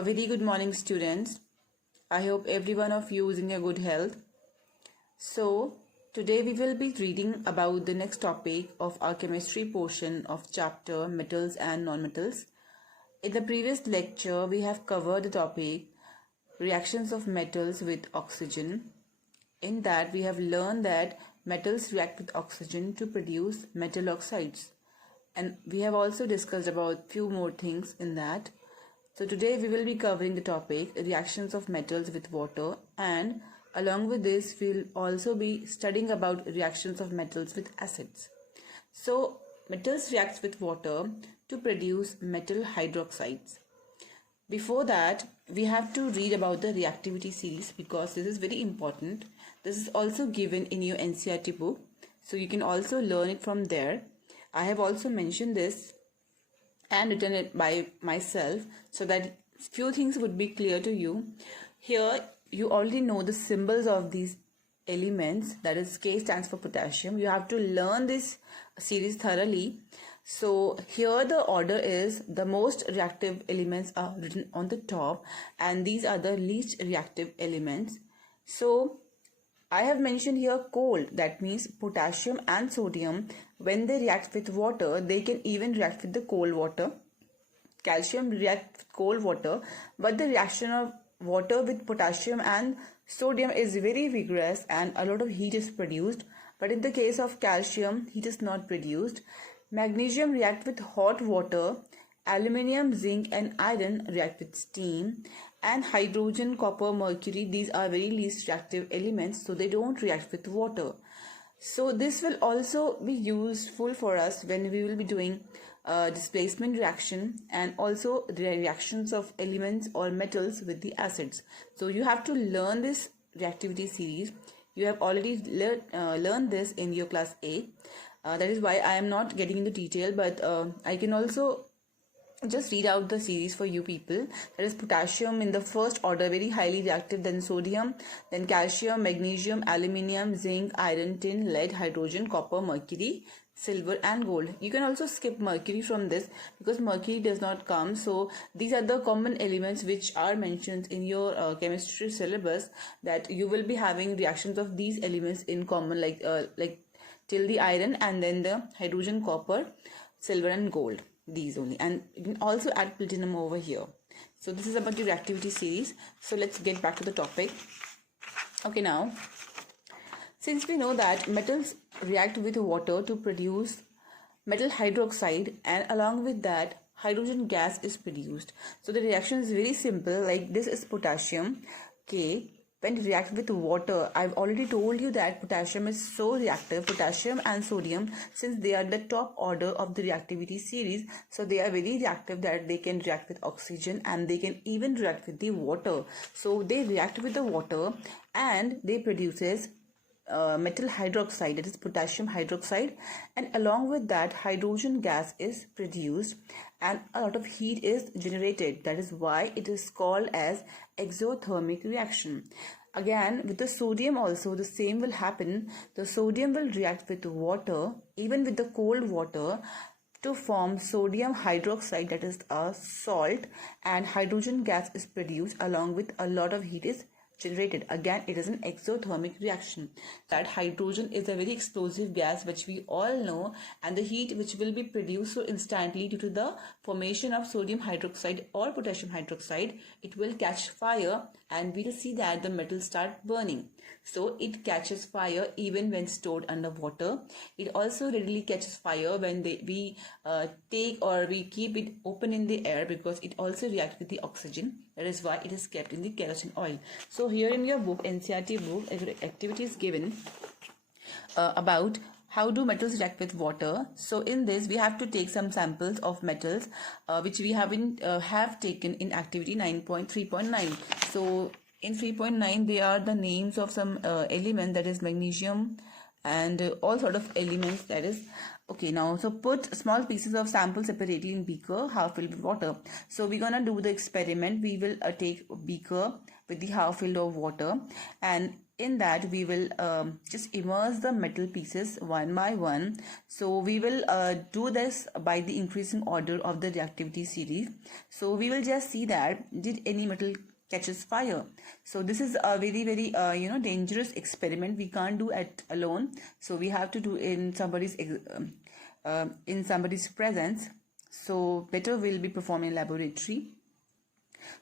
A very good morning, students. I hope every one of you is in your good health. So, today we will be reading about the next topic of our chemistry portion of chapter Metals and Nonmetals. In the previous lecture, we have covered the topic reactions of metals with oxygen. In that, we have learned that metals react with oxygen to produce metal oxides. And we have also discussed about few more things in that. So today we will be covering the topic reactions of metals with water, and along with this we'll also be studying about reactions of metals with acids. So metals react with water to produce metal hydroxides. Before that, we have to read about the reactivity series because this is very important. This is also given in your NCERT book, so you can also learn it from there. I have also mentioned this and written it by myself so that few things would be clear to you. Here you already know the symbols of these elements, that is K stands for potassium. You have to learn this series thoroughly. So here the order is the most reactive elements are written on the top and these are the least reactive elements. So I have mentioned here cold, that means potassium and sodium, when they react with water, they can even react with the cold water. Calcium reacts with cold water, but the reaction of water with potassium and sodium is very vigorous and a lot of heat is produced. But in the case of calcium, heat is not produced. Magnesium reacts with hot water. Aluminium, zinc and iron react with steam, and hydrogen, copper, mercury, these are very least reactive elements, so they don't react with water. So this will also be useful for us when we will be doing displacement reaction and also the reactions of elements or metals with the acids. So you have to learn this reactivity series. You have already learned this in your class 8. That is why I am not getting into detail, but I can also just read out the series for you people. That is potassium in the first order, very highly reactive, then sodium, then calcium, magnesium, aluminium, zinc, iron, tin, lead, hydrogen, copper, mercury, silver and gold. You can also skip mercury from this because mercury does not come. So these are the common elements which are mentioned in your chemistry syllabus, that you will be having reactions of these elements in common, like till the iron and then the hydrogen, copper, silver and gold, these only. And you can also add platinum over here. So this is about the reactivity series. So let's get back to the topic. Okay, now since we know that metals react with water to produce metal hydroxide, and along with that hydrogen gas is produced. So the reaction is very simple, like this is potassium K. When it reacts with water, I've already told you that potassium is so reactive. Potassium and sodium, since they are the top order of the reactivity series, so they are very reactive that they can react with oxygen and they can even react with the water. So they react with the water and they produces metal hydroxide, that is potassium hydroxide, and along with that hydrogen gas is produced and a lot of heat is generated. That is why it is called as exothermic reaction. Again, with the sodium also the same will happen. The sodium will react with water, even with the cold water, to form sodium hydroxide, that is a salt, and hydrogen gas is produced along with a lot of heat is generated. Again, it is an exothermic reaction. That hydrogen is a very explosive gas which we all know, and the heat which will be produced so instantly due to the formation of sodium hydroxide or potassium hydroxide, it will catch fire and we'll see that the metal start burning. So it catches fire even when stored under water. It also readily catches fire when we take or we keep it open in the air, because it also reacts with the oxygen. That is why it is kept in the kerosene oil. So here in your book, NCERT book, activity is given about how do metals react with water. So in this we have to take some samples of metals which we have taken in activity 9.3.9. So in 3.9 they are the names of some element, that is magnesium and all sort of elements, that is. Okay, now so put small pieces of sample separately in beaker half filled with water. So we're gonna do the experiment. We will take beaker with the half filled of water, and in that we will just immerse the metal pieces one by one. So we will do this by the increasing order of the reactivity series. So we will just see that did any metal catches fire. So this is a very dangerous experiment. We can't do it alone, so we have to do in somebody's presence. So better will be performed in laboratory.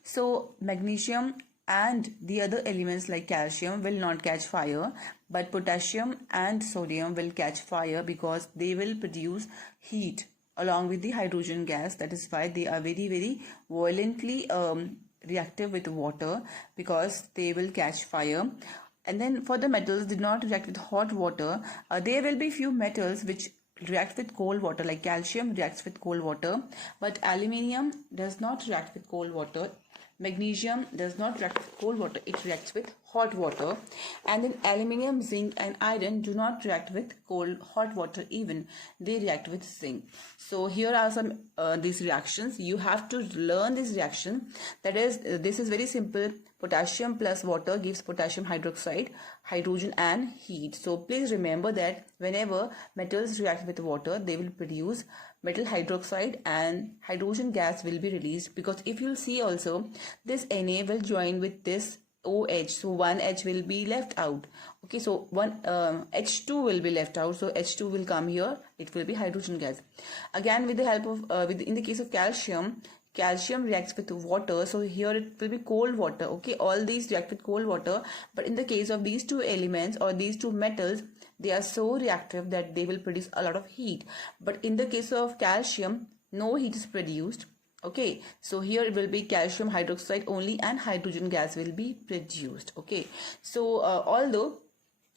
So magnesium and the other elements like calcium will not catch fire, but potassium and sodium will catch fire because they will produce heat along with the hydrogen gas. That is why they are very violently reactive with water, because they will catch fire. And then for the metals did not react with hot water, there will be few metals which react with cold water, like calcium reacts with cold water, but aluminium does not react with cold water. Magnesium does not react with cold water, it reacts with hot water. And then aluminium, zinc and iron do not react with hot water even, they react with zinc. So here are some these reactions. You have to learn this reaction. That is, this is very simple. Potassium plus water gives potassium hydroxide, hydrogen and heat. So please remember that whenever metals react with water, they will produce metal hydroxide and hydrogen gas will be released. Because if you'll see also, this Na will join with this OH, so one H will be left out. Okay, so one H2 will be left out, so H2 will come here, it will be hydrogen gas. Again, with the help of in the case of calcium reacts with water, so here it will be cold water. Okay, all these react with cold water, but in the case of these two elements or these two metals, they are so reactive that they will produce a lot of heat. But in the case of calcium, no heat is produced. Okay, so here it will be calcium hydroxide only and hydrogen gas will be produced. Okay, so although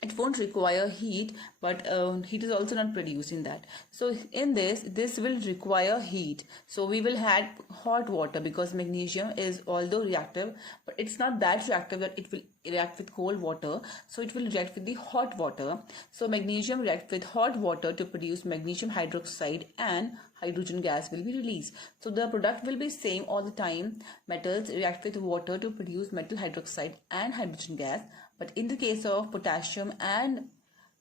it won't require heat, but heat is also not produced in that. So in this will require heat. So we will add hot water, because magnesium is although reactive, but it's not that reactive that it will react with cold water. So it will react with the hot water. So magnesium reacts with hot water to produce magnesium hydroxide and hydrogen gas will be released. So the product will be same all the time. Metals react with water to produce metal hydroxide and hydrogen gas. But in the case of potassium and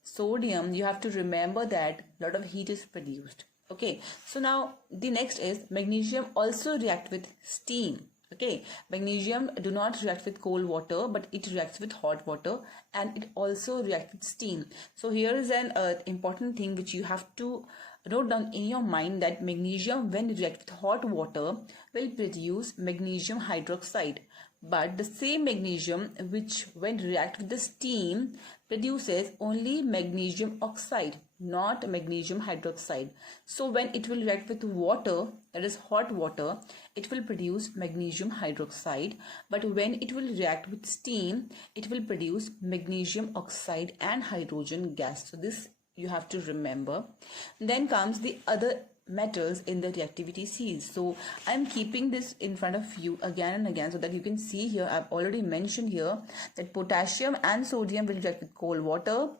sodium, you have to remember that a lot of heat is produced. Okay, so now the next is magnesium also react with steam. Okay, magnesium do not react with cold water, but it reacts with hot water, and it also reacts with steam. So here is an important thing which you have to note down in your mind, that magnesium when react with hot water will produce magnesium hydroxide. But the same magnesium which when react with the steam produces only magnesium oxide, not magnesium hydroxide. So when it will react with water, that is hot water, it will produce magnesium hydroxide. But when it will react with steam, it will produce magnesium oxide and hydrogen gas. So this you have to remember. Then comes the other metals in the reactivity series. So I'm keeping this in front of you again and again so that you can see here. I've already mentioned here that potassium and sodium will react with cold water.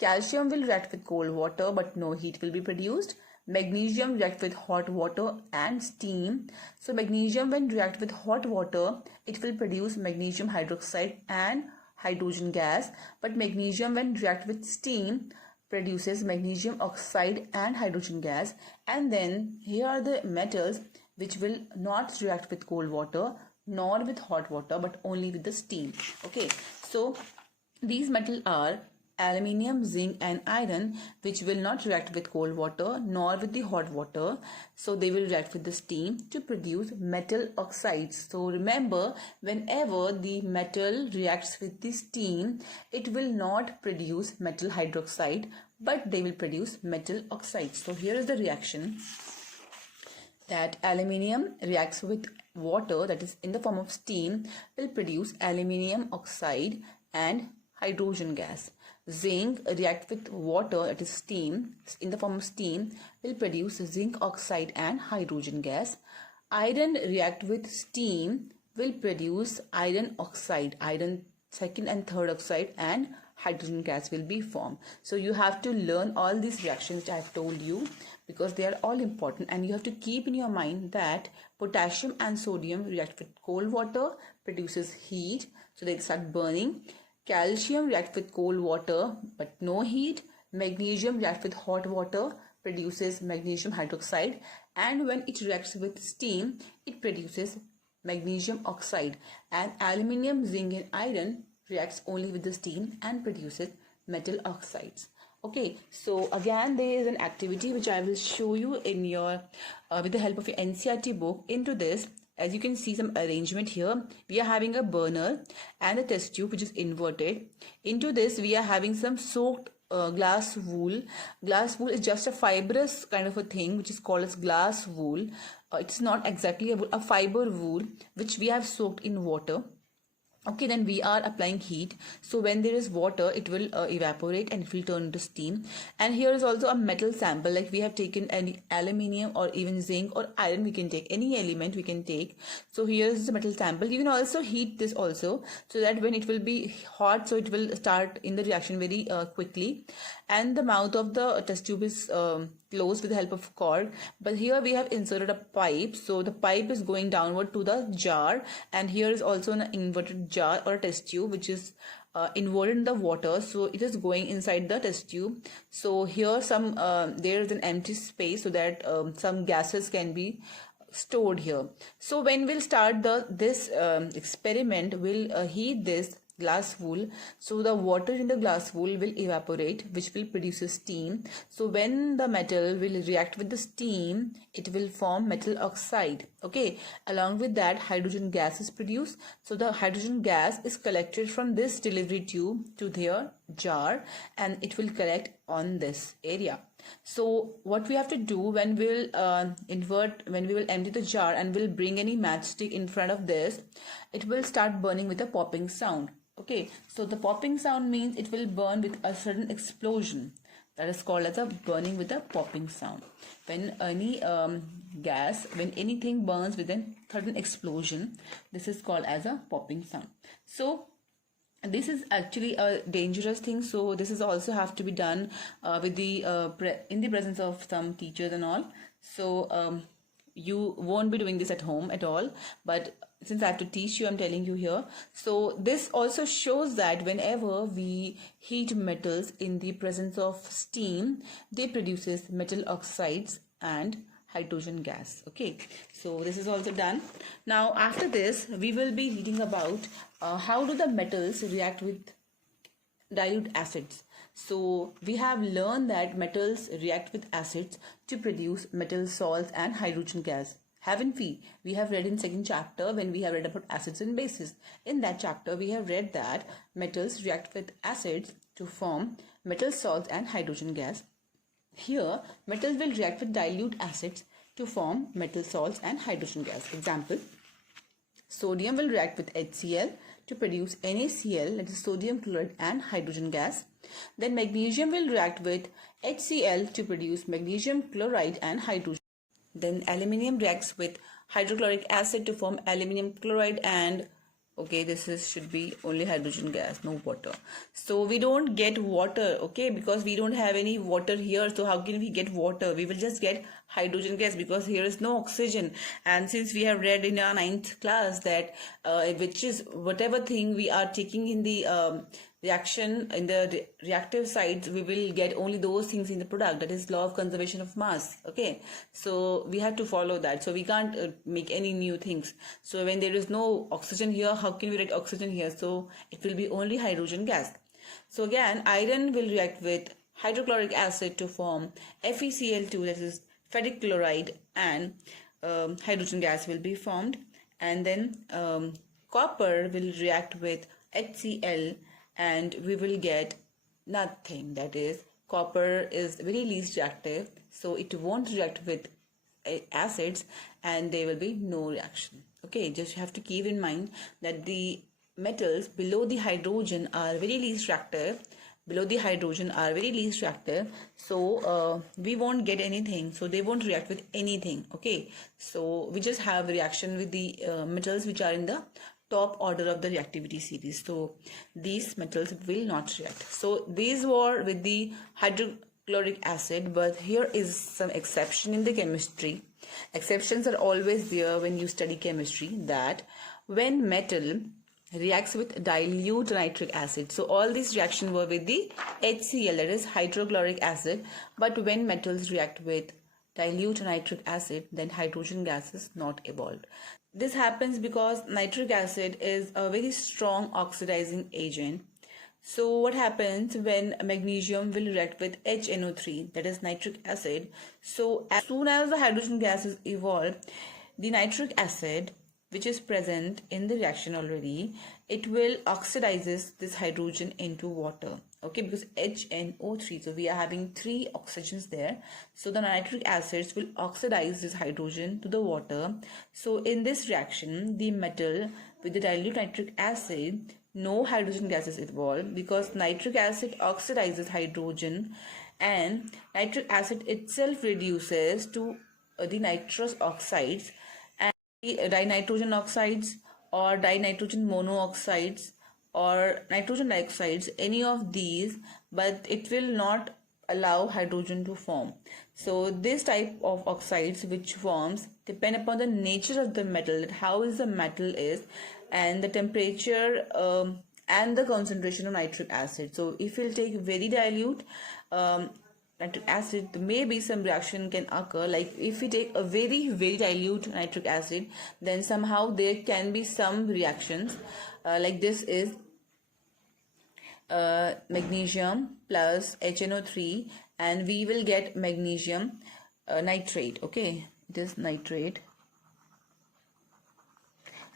Calcium will react with cold water, but no heat will be produced. Magnesium react with hot water and steam. So magnesium when react with hot water, it will produce magnesium hydroxide and hydrogen gas. But magnesium when react with steam produces magnesium oxide and hydrogen gas. And then here are the metals which will not react with cold water nor with hot water, but only with the steam. Okay, so these metals are aluminium, zinc and iron, which will not react with cold water nor with the hot water. So they will react with the steam to produce metal oxides. So remember, whenever the metal reacts with the steam, it will not produce metal hydroxide, but they will produce metal oxides. So here is the reaction, that aluminium reacts with water, that is in the form of steam, will produce aluminium oxide and hydrogen gas. Zinc react with water, that is steam, in the form of steam, will produce zinc oxide and hydrogen gas. Iron react with steam, will produce iron oxide, iron second and third oxide, and hydrogen gas will be formed. So you have to learn all these reactions which I have told you, because they are all important, and you have to keep in your mind that potassium and sodium react with cold water, produces heat, so they start burning. Calcium reacts with cold water but no heat. Magnesium reacts with hot water, produces magnesium hydroxide, and when it reacts with steam, it produces magnesium oxide. And aluminium, zinc, and iron reacts only with the steam and produces metal oxides. Okay, so again there is an activity which I will show you in your with the help of your NCERT book. Into this, as you can see some arrangement here, we are having a burner and a test tube which is inverted. Into this we are having some soaked glass wool. Glass wool is just a fibrous kind of a thing which is called as glass wool. It's not exactly a fiber wool which we have soaked in water. Okay, then we are applying heat. So when there is water, it will evaporate and it will turn into steam. And here is also a metal sample, like we have taken any aluminium or even zinc or iron. We can take any element we can take. So here is the metal sample. You can also heat this also, so that when it will be hot, so it will start in the reaction very quickly. And the mouth of the test tube is closed with the help of cord, but here we have inserted a pipe, so the pipe is going downward to the jar, and here is also an inverted jar or a test tube which is inverted in the water, so it is going inside the test tube. So here some there is an empty space so that some gases can be stored here. So when we'll start this experiment, we'll heat this glass wool, so the water in the glass wool will evaporate, which will produce a steam. So when the metal will react with the steam, it will form metal oxide. Okay, along with that hydrogen gas is produced. So the hydrogen gas is collected from this delivery tube to their jar, and it will collect on this area. So what we have to do when we'll when we will empty the jar and we'll bring any matchstick in front of this, it will start burning with a popping sound. Okay, so the popping sound means it will burn with a sudden explosion. That is called as a burning with a popping sound. When any gas, when anything burns with a sudden explosion, this is called as a popping sound. So this is actually a dangerous thing, so this is also have to be done with the in the presence of some teachers and all. So you won't be doing this at home at all, but since I have to teach you, I'm telling you here. So this also shows that whenever we heat metals in the presence of steam, they produces metal oxides and hydrogen gas. Okay, so this is also done. Now after this we will be reading about how do the metals react with dilute acids. So we have learned that metals react with acids to produce metal salts and hydrogen gas, haven't we? We have read in second chapter when we have read about acids and bases. In that chapter we have read that metals react with acids to form metal salts and hydrogen gas. Here metals will react with dilute acids to form metal salts and hydrogen gas. Example, sodium will react with HCl to produce NaCl, that is sodium chloride and hydrogen gas. Then magnesium will react with HCl to produce magnesium chloride and hydrogen. Then aluminium reacts with hydrochloric acid to form aluminium chloride and okay, this should be only hydrogen gas, no water. So we don't get water, okay, because we don't have any water here. So how can we get water? We will just get hydrogen gas because here is no oxygen. And since we have read in our 9th class that which is whatever thing we are taking in the reaction in the reactive sides, we will get only those things in the product. That is law of conservation of mass. Okay, so we have to follow that. So we can't make any new things. So when there is no oxygen here, how can we write oxygen here? So it will be only hydrogen gas. So again, iron will react with hydrochloric acid to form FeCl2, that is ferric chloride, and hydrogen gas will be formed. And then copper will react with HCl and we will get nothing. That is, copper is very least reactive, so it won't react with acids and there will be no reaction. Okay, just have to keep in mind that the metals below the hydrogen are very least reactive. So we won't get anything, so they won't react with anything. Okay, so we just have a reaction with the metals which are in the top order of the reactivity series. So these metals will not react. So these were with the hydrochloric acid, but here is some exception in the chemistry. Exceptions are always there when you study chemistry, that when metal reacts with dilute nitric acid. So all these reactions were with the HCl, that is hydrochloric acid. But when metals react with dilute nitric acid, then hydrogen gas is not evolved. This happens because nitric acid is a very strong oxidizing agent. So what happens when magnesium will react with HNO3, that is nitric acid? So as soon as the hydrogen gas is evolved, the nitric acid which is present in the reaction already, it will oxidizes this hydrogen into water. Okay, because HNO3, so we are having 3 oxygens there. So the nitric acids will oxidize this hydrogen to the water. So in this reaction, the metal with the dilute nitric acid, no hydrogen gas is involved because nitric acid oxidizes hydrogen and nitric acid itself reduces to the nitrous oxides and dinitrogen oxides or dinitrogen monoxides or nitrogen dioxides, any of these, but it will not allow hydrogen to form. So this type of oxides which forms depend upon the nature of the metal, that how is the metal is, and the temperature and the concentration of nitric acid. So if we'll take very dilute nitric acid, maybe some reaction can occur. Like if we take a very dilute nitric acid, then somehow there can be some reactions like this is magnesium plus HNO3 and we will get magnesium nitrate. Okay, it is nitrate,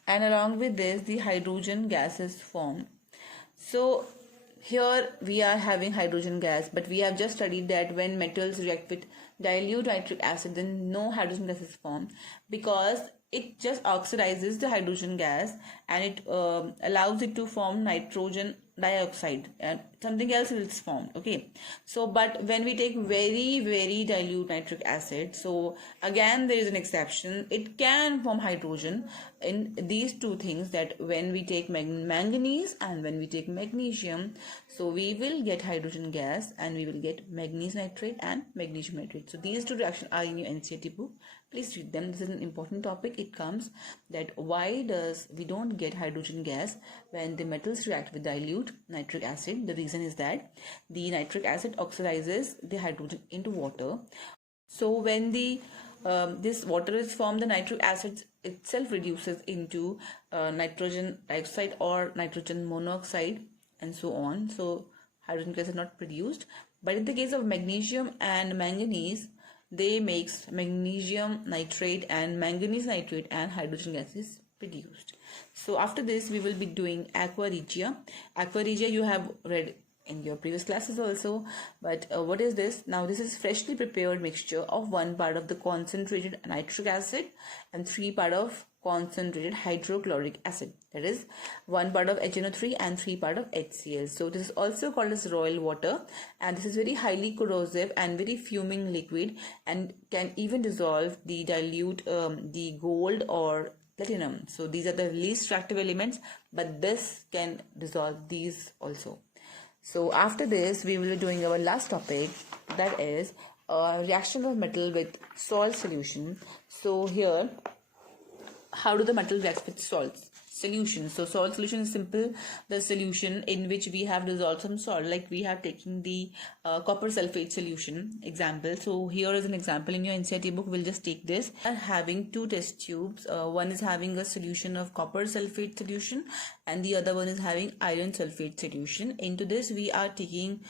and along with this the hydrogen gas is formed. So here we are having hydrogen gas, but we have just studied that when metals react with dilute nitric acid, then no hydrogen gas is formed because it just oxidizes the hydrogen gas and it allows it to form nitrogen dioxide and something else is formed. Okay, so but when we take very dilute nitric acid, so again there is an exception, it can form hydrogen in these two things, that when we take manganese and when we take magnesium, so we will get hydrogen gas and we will get manganese nitrate and magnesium nitrate. So these two reactions are in your NCERT book. Please read them. This is an important topic. It comes that why does we don't get hydrogen gas when the metals react with dilute nitric acid. The reason is that the nitric acid oxidizes the hydrogen into water. So when the this water is formed, the nitric acid itself reduces into nitrogen dioxide or nitrogen monoxide and so on. So hydrogen gas is not produced. But in the case of magnesium and manganese, they makes magnesium nitrate and manganese nitrate and hydrogen gas is produced. So after this we will be doing aqua regia. Aqua regia you have read in your previous classes also, but what is this? Now this is freshly prepared mixture of 1 part of the concentrated nitric acid and 3 part of concentrated hydrochloric acid, that is 1 part of HNO3 and 3 part of HCl. So this is also called as royal water, and this is very highly corrosive and very fuming liquid and can even dissolve the dilute the gold or platinum. So these are the least reactive elements, but this can dissolve these also. So after this we will be doing our last topic, that is reaction of metal with salt solution. So here, how do the metal react with salts solution? So salt solution is simple, the solution in which we have dissolved some salt, like we have taken the copper sulfate solution example. So here is an example in your NCERT book. We'll just take this. We are having 2 test tubes. One is having a solution of copper sulfate solution and the other one is having iron sulfate solution. Into this we are taking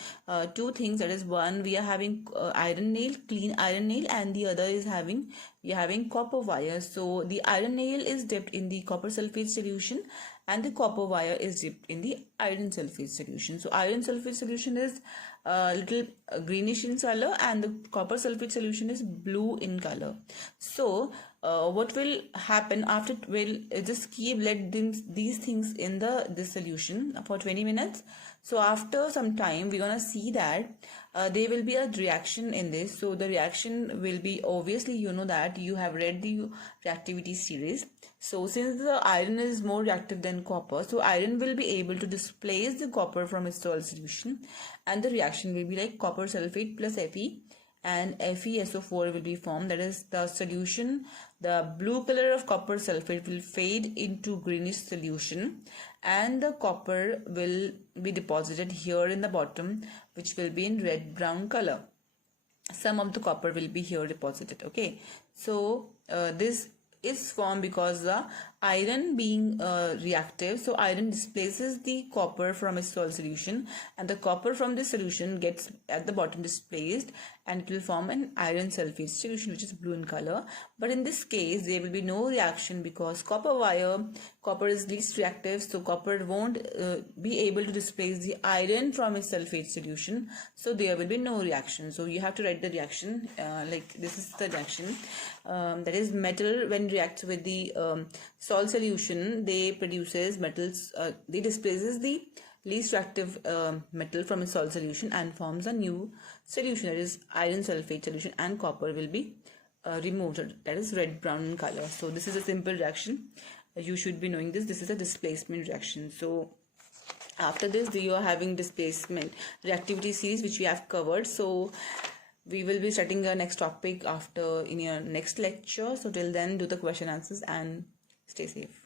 2 things, that is one we are having iron nail, clean iron nail, and the other is having we are having copper wire. So the iron nail is dipped in the copper sulfate solution and the copper wire is dipped in the iron sulfate solution. So iron sulfate solution is little greenish in color and the copper sulfate solution is blue in color. So what will happen after, we'll just keep let these things in this solution for 20 minutes. So after some time we're gonna see that there will be a reaction in this. So the reaction will be, obviously you know that you have read the reactivity series. So since the iron is more reactive than copper, so iron will be able to displace the copper from its salt solution and the reaction will be like copper sulfate plus Fe and FeSO4 will be formed. That is the solution, the blue color of copper sulfate will fade into greenish solution, and the copper will be deposited here in the bottom, which will be in red brown color. Some of the copper will be here deposited. Okay, so this is formed because the iron being reactive, so iron displaces the copper from its salt solution, and the copper from this solution gets at the bottom displaced, and it will form an iron sulfate solution, which is blue in color. But in this case there will be no reaction because copper is least reactive, so copper won't be able to displace the iron from its sulfate solution, so there will be no reaction. So you have to write the reaction like this is the reaction, that is metal when reacts with the salt solution, they produces metals, they displaces the least reactive metal from a salt solution and forms a new solution, that is iron sulfate solution, and copper will be removed, that is red brown in color. So this is a simple reaction, you should be knowing this. This is a displacement reaction. So after this you are having displacement reactivity series, which we have covered. So we will be starting our next topic after in your next lecture. So till then, do the question answers and stay safe.